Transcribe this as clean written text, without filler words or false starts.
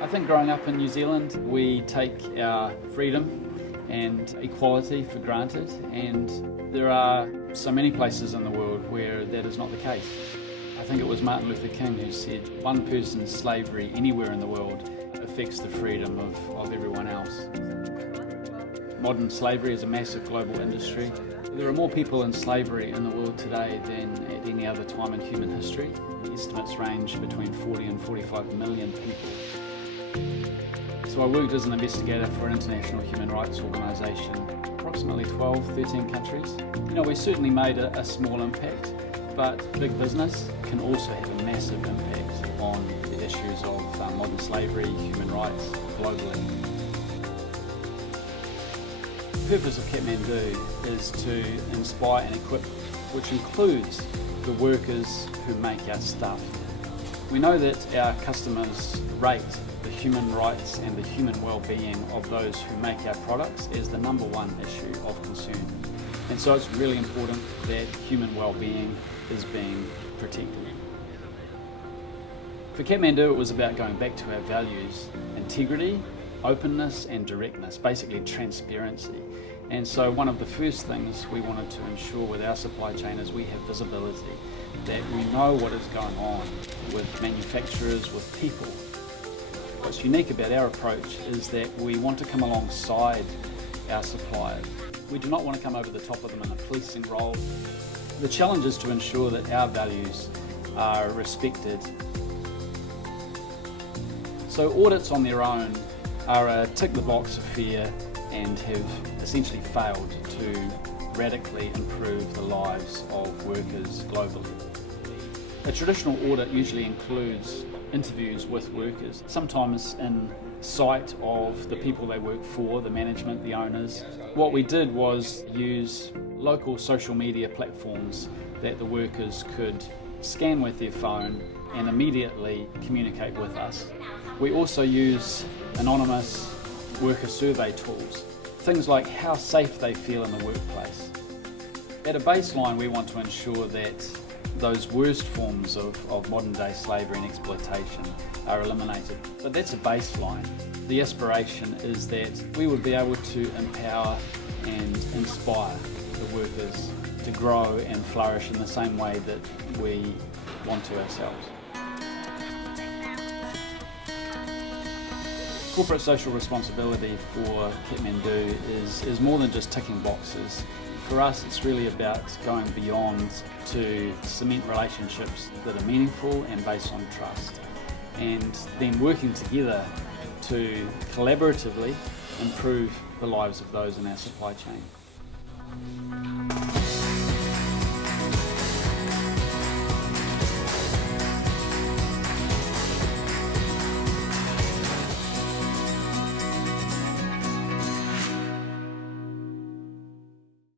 I think growing up in New Zealand, we take our freedom and equality for granted, and there are so many places in the world where that is not the case. I think it was Martin Luther King who said, one person's slavery anywhere in the world affects the freedom of everyone else. Modern slavery is a massive global industry. There are more people in slavery in the world today than at any other time in human history. Estimates range between 40 and 45 million people. So I worked as an investigator for an international human rights organisation, approximately 12, 13 countries. We certainly made a small impact, but big business can also have a massive impact on the issues of modern slavery, human rights globally. The purpose of Kathmandu is to inspire and equip, which includes the workers who make our stuff. We know that our customers rate the human rights and the human well-being of those who make our products as the number one issue of concern. And so it's really important that human well-being is being protected. For Kathmandu, it was about going back to our values: integrity, openness and directness, basically transparency. And so one of the first things we wanted to ensure with our supply chain is we have visibility, that we know what is going on with manufacturers, with people. What's unique about our approach is that we want to come alongside our suppliers. We do not want to come over the top of them in a policing role. The challenge is to ensure that our values are respected. So audits on their own are a tick-the-box affair and have essentially failed to radically improve the lives of workers globally. A traditional audit usually includes interviews with workers, sometimes in sight of the people they work for, the management, the owners. What we did was use local social media platforms that the workers could scan with their phone and immediately communicate with us. We also use anonymous worker survey tools, things like how safe they feel in the workplace. At a baseline, we want to ensure that those worst forms of modern day slavery and exploitation are eliminated. But that's a baseline. The aspiration is that we would be able to empower and inspire the workers to grow and flourish in the same way that we want to ourselves. Corporate social responsibility for Kathmandu is more than just ticking boxes. For us, it's really about going beyond to cement relationships that are meaningful and based on trust, and then working together to collaboratively improve the lives of those in our supply chain.